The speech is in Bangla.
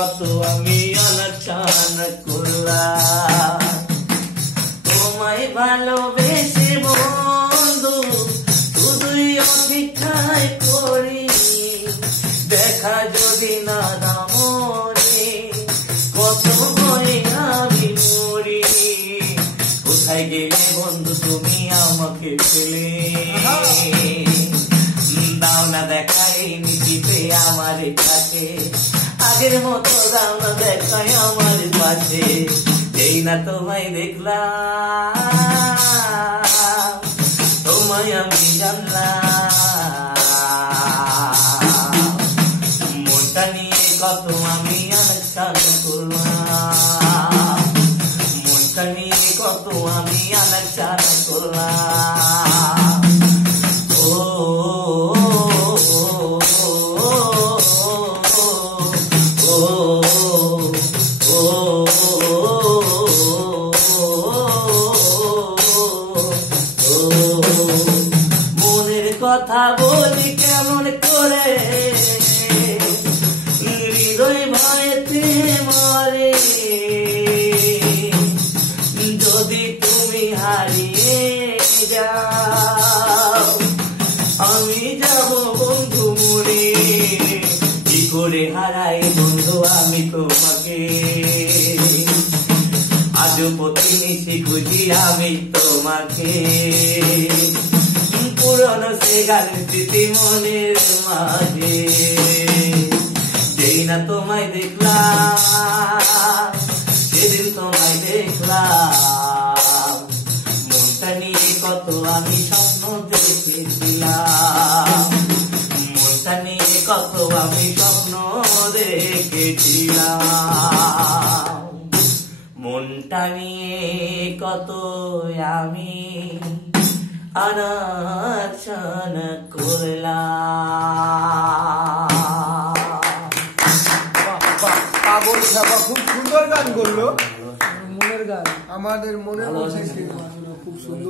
কত আমি আনাচান করলাম, তোমায় ভালোবেসে বন্ধু শুধুই অপেক্ষায় করি, দেখা যদি না মরে কত ভয়ে আমি মরি। কোথায় গেলে বন্ধু তুমি আমাকে ফেলে, দাও না দেখাই নিচিতে আমার কাছে, আগের মতো দাও না দেখাই আমার পাশে। এই না তোমায় দেখলাম, তোমায় আমি জানলাম, মনটা নিয়ে কত আমি আনাচান করলাম, মনটা নিয়ে কত আমি আনাচান করলাম। মনের কথা বলি কেমন করে, হৃদয় ভয়েতে মরে, যদি তুমি হারিয়ে যাও আমি যাব বন্ধু মরে। কি করে হারাই বন্ধু আমি তোমাকে, আজও প্রতিনিশি খুঁজি আমি তোমাকে, পুরনো সে গানের স্মৃতি মনের মাঝে। যেই না তোমায় দেখলাম, সেদিন তোমায় দেখলাম, মনটা নিয়ে কত আমি স্বপ্ন দেখেছিলাম, মনটা নিয়ে কত আমি স্বপ্ন দেখেছিলাম, মনটা নিয়ে কত আমি আনাচান করলাম। পাগল ছাপা খুব সুন্দর গান করলো, মনের গান আমাদের মনের মধ্যে খুব সুন্দর।